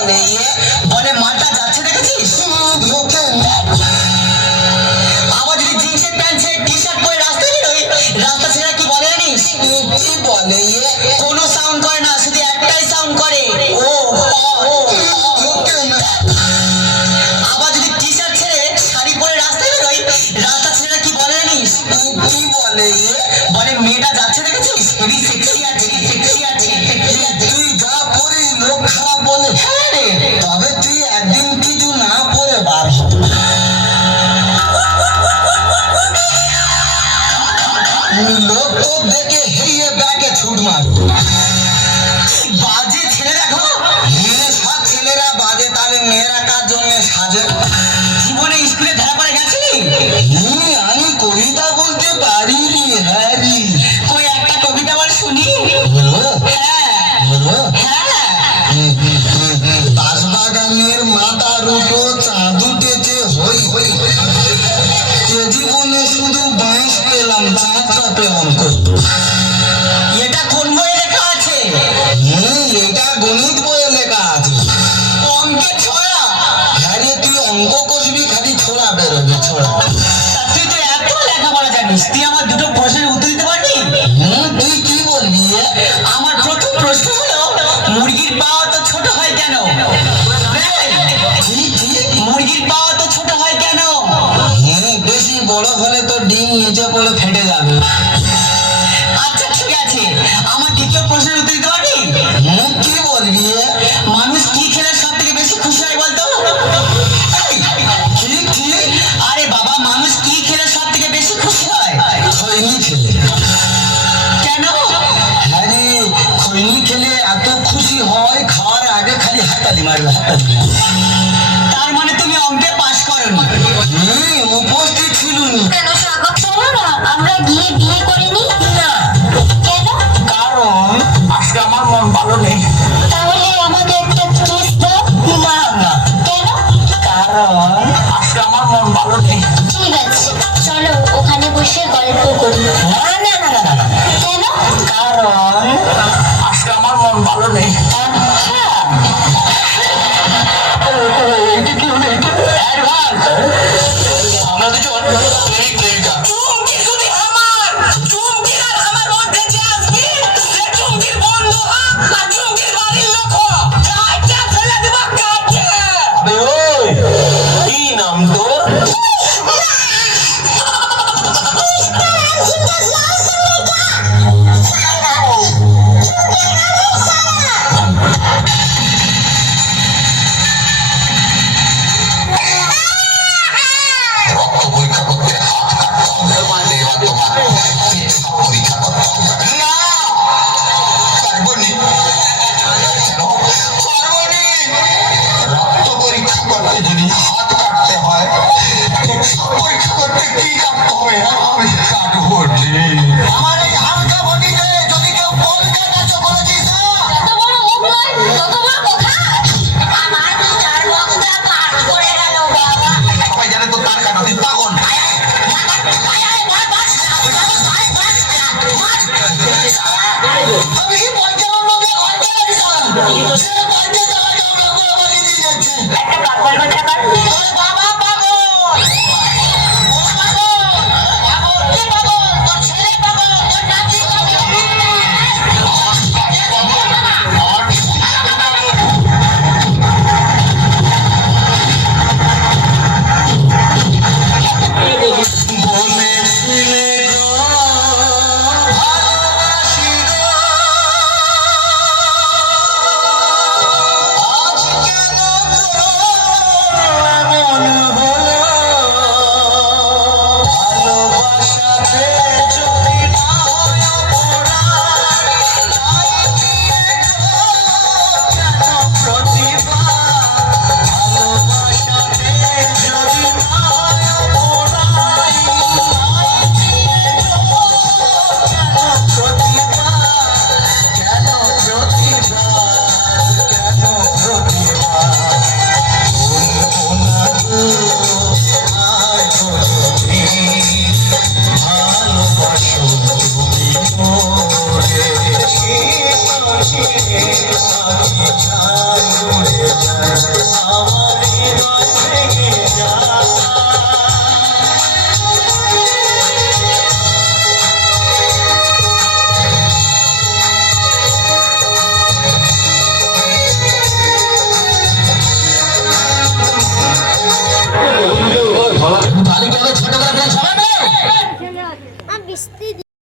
বলে? বলে মাটা যাচ্ছে দেখেছিস? আবার যদি জিন্সের প্যান্ট ছেড়ে টি শার্ট পরে রাস্তায় বেরোই, রাস্তা ছেড়ে কি বলে জানিস? কি বলে? কোনো সাউন্ড করে না, শুধু একটাই সাউন্ড করে, ও। আবার যদি টি শার্ট ছেড়ে শাড়ি পরে রাস্তায় বেরোই, রাস্তা ছেড়ে কি বলে জানিস? কি বলে? বলে মেয়েটা যাচ্ছে দেখেছিস, হেভি সেক্সি আছে, সেক্সি আছে, সেক্সি আছে। তুই যা পরিস লোক খারাপ বলে। হ্যাঁ রে। তবে তুই একদিন কিছু না পরে বার হ। লোক তো দেখে হেয়ে ব্যাগে ছুট মার। বাজে ছেলে দেখো। সব ছেলেরা বাজে, তাহলে মেয়েরা কার জন্য সাজে? জীবনে স্কুলে ধরা পড়ে গেছিলি? আমি কবিতা বলতে পারি রে। হ্যাঁ রে। কই একটা কবিতা বল শুনি। বলবো? হ্যাঁ বলবো? হ্যাঁ। বাঁশবাগানের মাথার উপর চাঁদ উঠেছে হই হই। এ জীবনে শুধু বাঁশ পেলাম, চাঁদটা পেলাম কই? এটা কোন বইয়ে লেখা আছে? এটা গণিত বইয়ে লেখা আছে। অঙ্কের ছড়া? হ্যাঁ রে, তুই অঙ্ক কষবি, খালি ছোড়া বেরোবে ছোড়া। তা তুই তো এত লেখাপড়া জানিস, তুই আমার দুটো প্রশ্নের উত্তর দিতে পারবি? তুই কি বলবি? আমার প্রথম প্রশ্ন হলো, মুরগির পা তো ছোট হয় কেন? মুরগির পা তো ছোট হয় কেন? বেশি বড় হলে তো ডিম নিচে পড়ে ফেটে যাবে। আচ্ছা ঠিক আছে, আমার দ্বিতীয় প্রশ্নের উত্তর দিতে পারবি? কি বলবি? মানুষ কি খেলে সব থেকে বেশি খুশি হয় বলতো? কি? আরে বাবা, মানুষ কি খেলে সব থেকে বেশি খুশি হয়? খৈনি খেলে। কেন? হ্যাঁ রে, খৈনি খেলে এত খুশি হয়, খাওয়ার আগে খালি হাততালি মারবে, হাততালি মারবে। তার মানে তুমি অঙ্কে পাশ করনি? উপস্থিত ছিলুনি। কেন সাগর, চলো না আমরা গিয়ে বিয়ে করে নিই। না, কেন? কারণ আজকে আমার মন ভালো নেই। তাহলে আমাকে একটা কিস দাও। না না, কেন? কারণ আজকে আমার মন ভালো নেই। ঠিক আছে, চলো ওখানে বসে গল্প করি। না না না না না, কেন? কারণ আজকে আমার মন ভালো নেই। আমরা দুজন প্রেমিক প্রেমিকা। চুমকি যদি আমার, চুমকি আর আমার মধ্যে যে আসবি, সে চুমকির বন্ধু আর চুমকির বাড়ির লোক। কাজটা ফেলে দিবা, কাজে। আবে ওই, কি নাম তোর? রক্ত পরীক্ষা করতে হাত কাটতে হবে, এবার তোমার পেশাব পরীক্ষা করতে হবে। না, পারবনি। কেন? পারবনি। রক্ত পরীক্ষা করতে যদি হাত কাটতে হয়, পেশাব পরীক্ষা করতে কি কাটতে হবে? আমি কাটবো রে। আমার এই হালকা বডিতে যদি কেউ বল কাটাতে বলেছিস না, যত বড় মুখ নয় তত বড় কথা। আমার তার মুখটা পার করে গেল বাবা। সবাই জানে তো তার কাটা, তুই পাগল। আমি কি পঞ্চান্ন মধ্যে ঘন্টা লাগে চালাম? সে পঞ্চাশ টাকা আমরা করে বানিয়ে দিয়ে যাচ্ছে। একটা পাগল কথা কর। তোর বাবা পাগল। ওরা পাগল। পাগল, কে পাগল? তোর ছেলে পাগল, তোর নাতি পাগল। বলেছিলে গো ভালোবাসি গো, বাড়ি কেন ছোট